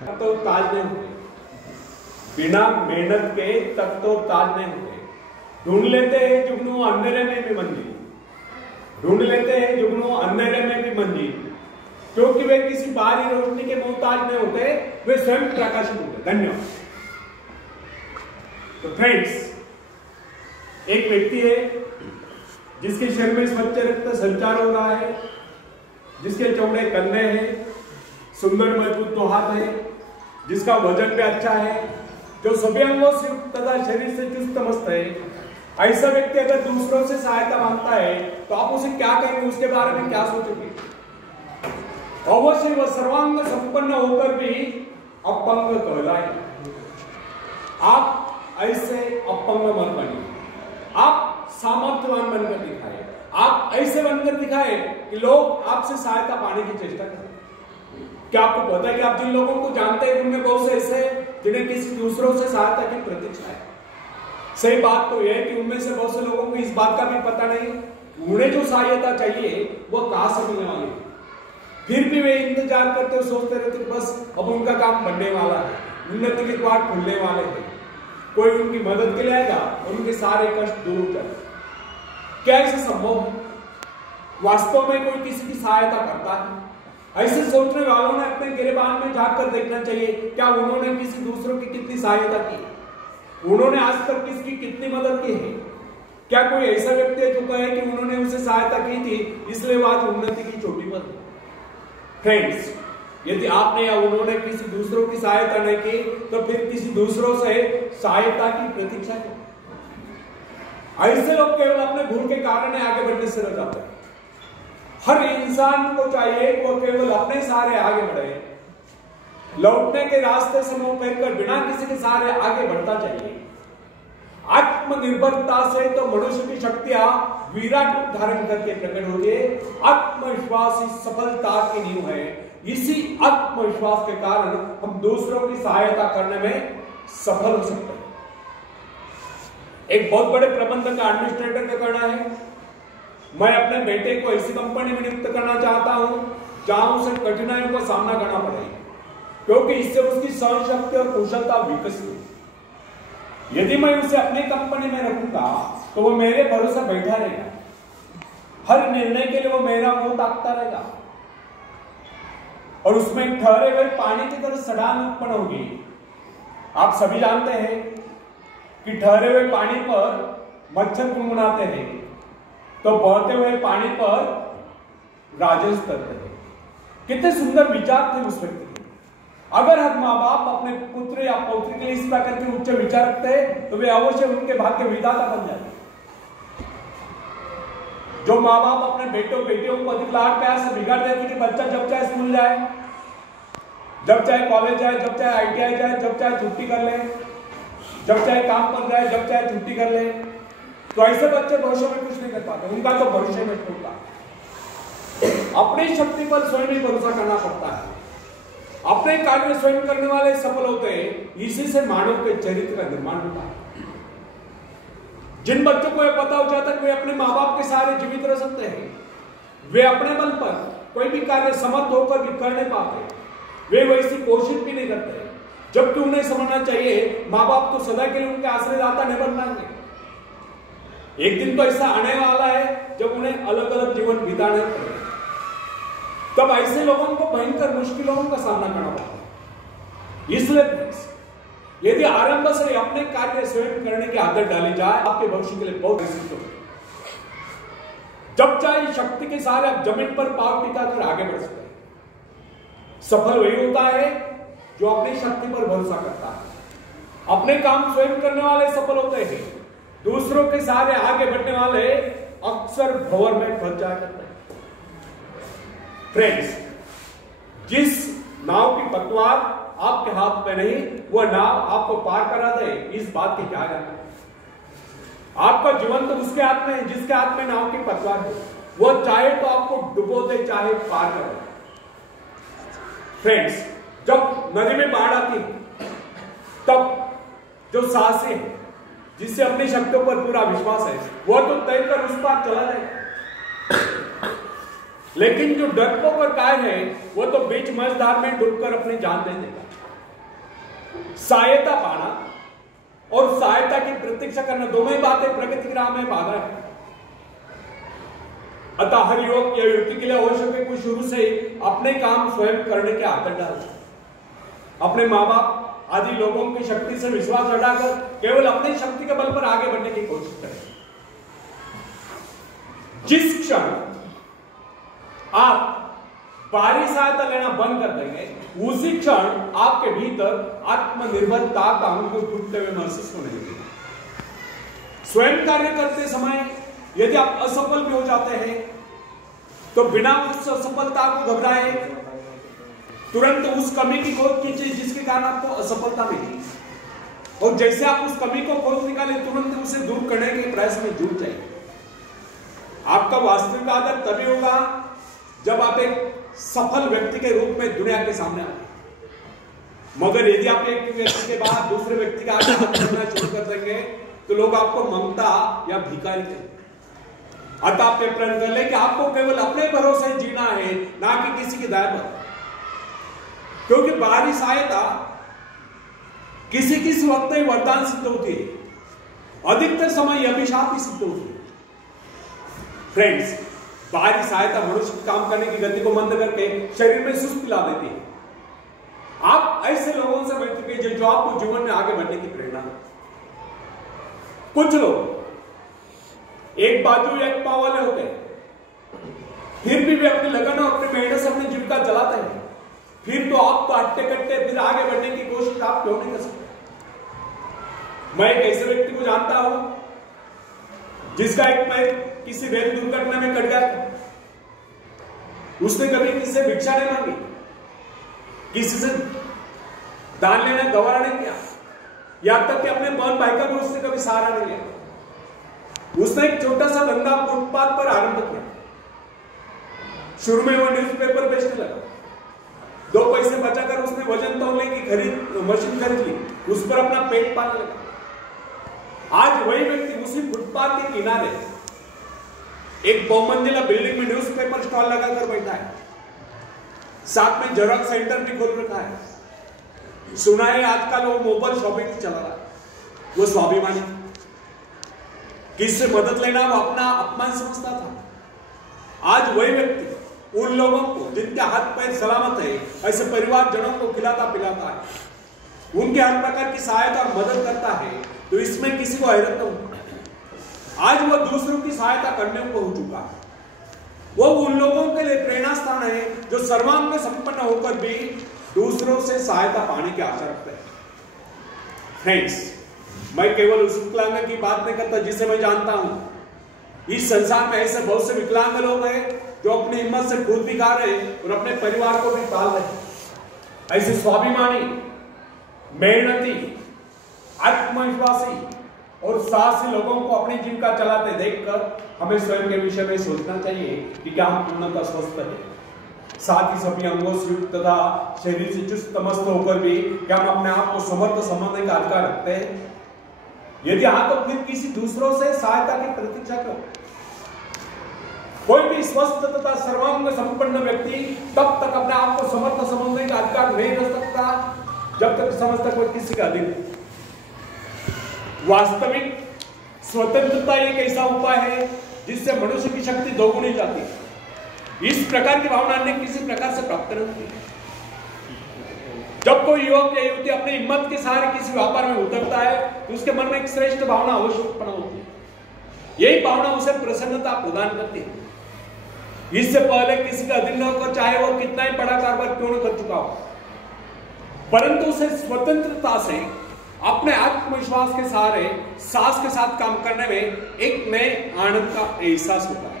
तो ताज नहीं होते, बिना मेहनत के तक तो ताज नहीं होते। ढूंढ लेते हैं जुगनू अंधेरे में भी मंजिल, ढूंढ लेते हैं जुगनू अंधेरे में भी मंजिल, क्योंकि वे किसी बाहरी रोशनी के मोहताज नहीं होते, वे स्वयं प्रकाशित होते। धन्यवाद। तो फ्रेंड्स, एक व्यक्ति है जिसके शरीर में स्वच्छ रक्त संचार हो रहा है, जिसके चौड़े कंधे हैं, सुंदर मजबूत दो हाथ है, जिसका वजन भी अच्छा है, जो सभी अंगों से तथा शरीर से चुस्त मस्त है। ऐसा व्यक्ति अगर दूसरों से सहायता मांगता है तो आप उसे क्या कहेंगे, उसके बारे में क्या सोचेंगे? अवश्य वह सर्वांग संपन्न होकर भी अपंग कहलाए। आप ऐसे अपंग मत बनिए, आप सामर्थ्यवान बनकर दिखाए, आप ऐसे बनकर दिखाए कि लोग आपसे सहायता पाने की चेष्टा करें। क्या आपको पता है कि आप जिन लोगों को जानते हैं उनमें बहुत से ऐसे जिन्हें किसी दूसरों से सहायता की प्रतीक्षा है। सही बात तो यह है कि उनमें से बहुत से लोगों को इस बात का भी पता नहीं उन्हें जो सहायता चाहिए वह कहां से मिलने वाली है। फिर भी वे इंतजार करते और सोचते रहते कि बस अब उनका काम बनने वाला है, उन्नति के द्वार खुलने वाले हैं, कोई उनकी मदद के लिए आएगा और उनके सारे कष्ट दूर हो जाएंगे। क्या ऐसा संभव है? वास्तव में कोई किसी की सहायता करता है? ऐसे सोचने वालों ने अपने गिरेबान में जाकर देखना चाहिए, क्या उन्होंने किसी दूसरों की कितनी सहायता की, उन्होंने आज तक किसकी कितनी मदद की है? क्या कोई ऐसा व्यक्ति है जो कहे कि उन्होंने उसे सहायता की थी इसलिए वो आज उन्नति की चोटी पर? फ्रेंड्स, यदि आपने या उन्होंने किसी दूसरों की सहायता नहीं की तो फिर किसी दूसरों से सहायता की प्रतीक्षा करें। ऐसे लोग केवल अपने भूल के कारण आगे बढ़ने से रह जाते हैं। हर इंसान को चाहिए कि वो केवल अपने सहारे आगे बढ़े, लौटने के रास्ते से मुंह फेरकर बिना किसी के सहारे आगे बढ़ता चाहिए। आत्मनिर्भरता से तो मनुष्य की शक्तियां विराट रूप धारण करके प्रकट होती है। आत्मविश्वास ही सफलता की नींव है। इसी आत्मविश्वास के कारण हम दूसरों की सहायता करने में सफल हो सकते हैं। एक बहुत बड़े प्रबंधक का एडमिनिस्ट्रेटर का कहना है, मैं अपने बेटे को ऐसी कंपनी में नियुक्त करना चाहता हूं जहां उसे कठिनाइयों का सामना करना पड़े, क्योंकि इससे उसकी सहन शक्ति और कुशलता विकसित होगी। यदि मैं उसे अपनी कंपनी में रखूंगा तो वो मेरे भरोसे बैठा रहेगा, हर निर्णय के लिए वो मेरा मुंह ताकता रहेगा और उसमें ठहरे हुए पानी की तरह सड़ान उत्पन्न होगी। आप सभी जानते हैं कि ठहरे हुए पानी पर मच्छर गुनगुनाते हैं तो बहते हुए पानी पर राजस करते हैं। कितने सुंदर विचार थे उस व्यक्ति के। अगर हर माँ बाप अपने पुत्र या पौत्री के लिए इस प्रकार के उच्च विचार रखते हैं तो वे अवश्य उनके भाग्य विधाता बन जाते। जो माँ बाप अपने बेटों बेटियों को अधिक लाड प्यार से बिगाड़ देते कि बच्चा जब चाहे स्कूल जाए, जब चाहे कॉलेज जाए, जब चाहे ITI जाए, जब चाहे छुट्टी कर ले, जब चाहे काम पर जाए, जब चाहे छुट्टी कर ले, तो ऐसे बच्चे भविष्य में कुछ नहीं कर पाते। उनका तो भविष्य में होता अपनी शक्ति पर स्वयं ही भरोसा करना पड़ता है। अपने कार्य स्वयं करने वाले सफल होते हैं। इसी से मानव के चरित्र का निर्माण होता है। जिन बच्चों को यह पता हो जाता है कि वे अपने माँ बाप के सहारे जीवित रह सकते हैं, वे अपने बल पर कोई भी कार्य समर्थ होकर भी कर नहीं पाते, वे वैसी कोशिश भी नहीं करते, जबकि उन्हें समझना चाहिए माँ बाप तो सदा के लिए उनके आश्रयदाता नहीं बन पाएंगे। एक दिन तो ऐसा आने वाला है जब उन्हें अलग अलग जीवन बिताने पड़ेगा। तब ऐसे लोगों को भयंकर मुश्किलों का सामना करना पड़ता है। इसलिए यदि आरंभ से अपने कार्य स्वयं करने की आदत डाली जाए, आपके भविष्य के लिए बहुत सिद्ध होगा। जब चाहे शक्ति के सहारे आप जमीन पर पांव टिकाकर आगे बढ़ सकते हैं। सफल वही होता है जो अपनी शक्ति पर भरोसा करता है। अपने काम स्वयं करने वाले सफल होते हैं। दूसरों के सहारे आगे बढ़ने वाले अक्सर भंवर में फंस जाया करते हैं। फ्रेंड्स, जिस नाव की पतवार आपके हाथ में नहीं, वह नाव आपको पार करा दे, इस बात की क्या जानना है? आपका जीवन तो उसके हाथ में है जिसके हाथ में नाव की पतवार है। वह चाहे तो आपको डुबो दे, चाहे पार कर दे। फ्रेंड्स, जब नदी में बाढ़ आती तब जो साहसी है, जिससे अपनी शक्तियों पर पूरा विश्वास है, वह तो तैरकर उस पार चला जाए। लेकिन जो डरपोक और काय है, वह तो बीच मझधार में डूबकर अपनी जान दे देगा। सहायता पाना और सहायता की प्रतीक्षा करना, दोनों ही बातें प्रगति की राह में बाधा है। अतः हर युवक या युवती के लिए आवश्यक है कोई शुरू से अपने काम स्वयं करने के आदत डाले, अपने माँ बाप आदि लोगों की शक्ति से विश्वास हटाकर केवल अपनी शक्ति के बल पर आगे बढ़ने की कोशिश करें। जिस क्षण आप बाहरी सहायता लेना बंद कर देंगे, उसी क्षण आपके भीतर आत्मनिर्भरता का अंकुर फूटते हुए महसूस होने लगेगा। स्वयं कार्य करते समय यदि आप असफल भी हो जाते हैं तो बिना उस असफलता को घबराए तुरंत उस कमी की खोज कीजिए जिसके कारण आपको असफलता मिली, और जैसे आप उस कमी को खोज निकाले तुरंत उसे दूर करने के प्रयास में जुट जाइए। आपका वास्तविक आदर तभी होगा जब आप एक सफल व्यक्ति के रूप में दुनिया के सामने आए। मगर यदि आप एक व्यक्ति के बाद दूसरे व्यक्ति का आदर करना शुरू कर देंगे तो लोग आपको ममता या भिखारी कहेंगे। अतः आप ये प्रण कर ले कि आपको केवल अपने भरोसे जीना है, ना कि किसी की दया पर, क्योंकि बाहरी सहायता किसी वक्त ही वरदान सिद्ध होती है, अधिकतर समय अभिशाप ही सिद्ध होती है। फ्रेंड्स, बाहरी सहायता मनुष्य काम करने की गति को मंद करके शरीर में सुस्ती ला देती है। आप ऐसे लोगों से मिल कीजिए जो आपको जीवन में आगे बढ़ने की प्रेरणा दे। कुछ लोग एक बाजू एक पांव वाले होते हैं, फिर भी वे अपनी लगन और अपनी मेहनत से अपनी जीविका चलाते हैं, फिर तो आप हट्टे कट्टे फिर आगे बढ़ने की कोशिश आप क्यों नहीं कर सकते? मैं एक ऐसे व्यक्ति को जानता हूं जिसका एक पैर किसी रेल दुर्घटना में कट गया था। उसने कभी किसी से भिक्षा नहीं मांगी, किसी से दान लेना गवारा नहीं किया, यहां तक कि अपने बहन भाई का भी उसने कभी सहारा नहीं लिया। उसने एक छोटा सा धंधा फुटपाथ पर आरंभ किया। शुरू में वो न्यूज़पेपर बेचने लगा, 2 पैसे बचाकर उसने वजन तौलने की मशीन खरीद ली, उस पर अपना पेट पालने लगा। आज वही व्यक्ति उसी फुटपाथ के किनारे एक बहुमंजिला बिल्डिंग में न्यूज़पेपर स्टॉल लगाकर बैठा है, साथ में जेरॉक्स सेंटर भी खोल रखा है। सुना है आजकल वो मोबाइल शॉपिंग चला रहा है। वो स्वाभिमानी, किससे मदद लेना वो अपना अपमान समझता था। आज वही व्यक्ति उन लोगों को जिनके हाथ पैर सलामत है, ऐसे परिवारजनों को खिलाता पिलाता है, उनके हर प्रकार की सहायता और मदद करता है, तो इसमें किसी को हैरत न हो। आज वो दूसरों की सहायता करने को हो चुका है। वो उन लोगों के लिए प्रेरणा स्थान है जो सर्वांग में संपन्न होकर भी दूसरों से सहायता पाने की आशा रखते हैं। फ्रेंड्स, मैं केवल उस विकलांग की बात नहीं करता जिसे मैं जानता हूं। इस संसार में ऐसे बहुत से विकलांग लोग हैं जो अपनी हिम्मत से खुद भी खा रहे और अपने परिवार को भी पाल रहे। ऐसे स्वाभिमानी, मेहनती, आत्मविश्वासी और साहसी लोगों को अपनी जीविका चलाते देखकर हमें स्वयं के विषय में सोचना चाहिए कि क्या हम पूर्णतः स्वस्थ हैं, साथ ही सभी अंगों से युक्त तथा शरीर से चुस्त मस्त होकर भी क्या हम अपने आप को समर्थ समझने का अधिकार रखते हैं? यदि हाँ, तो फिर किसी दूसरों से सहायता की प्रतीक्षा क्यों? कोई भी स्वस्थ तथा सर्वांग संपन्न व्यक्ति तब तक अपने आप को समर्थ समझने का अधिकार नहीं रख सकता जब तक समझता कोई किसी का अधीन। वास्तविक स्वतंत्रता एक ऐसा उपाय है जिससे मनुष्य की शक्ति दोगुनी जाती है। इस प्रकार की भावना अन्य किसी प्रकार से प्राप्त नहीं होती। जब कोई युवक या युवती अपनी हिम्मत के सहारे किसी व्यापार में उतरता है तो उसके मन में एक श्रेष्ठ भावना अवश्य उत्पन्न होती है। यही भावना उसे प्रसन्नता प्रदान करती है। इससे पहले किसी का अधीन होकर चाहे वो कितना ही बड़ा कारोबार क्यों न कर चुका हो, परंतु उसे स्वतंत्रता से अपने आत्मविश्वास के सहारे साहस के साथ काम करने में एक नए आनंद का एहसास होता है।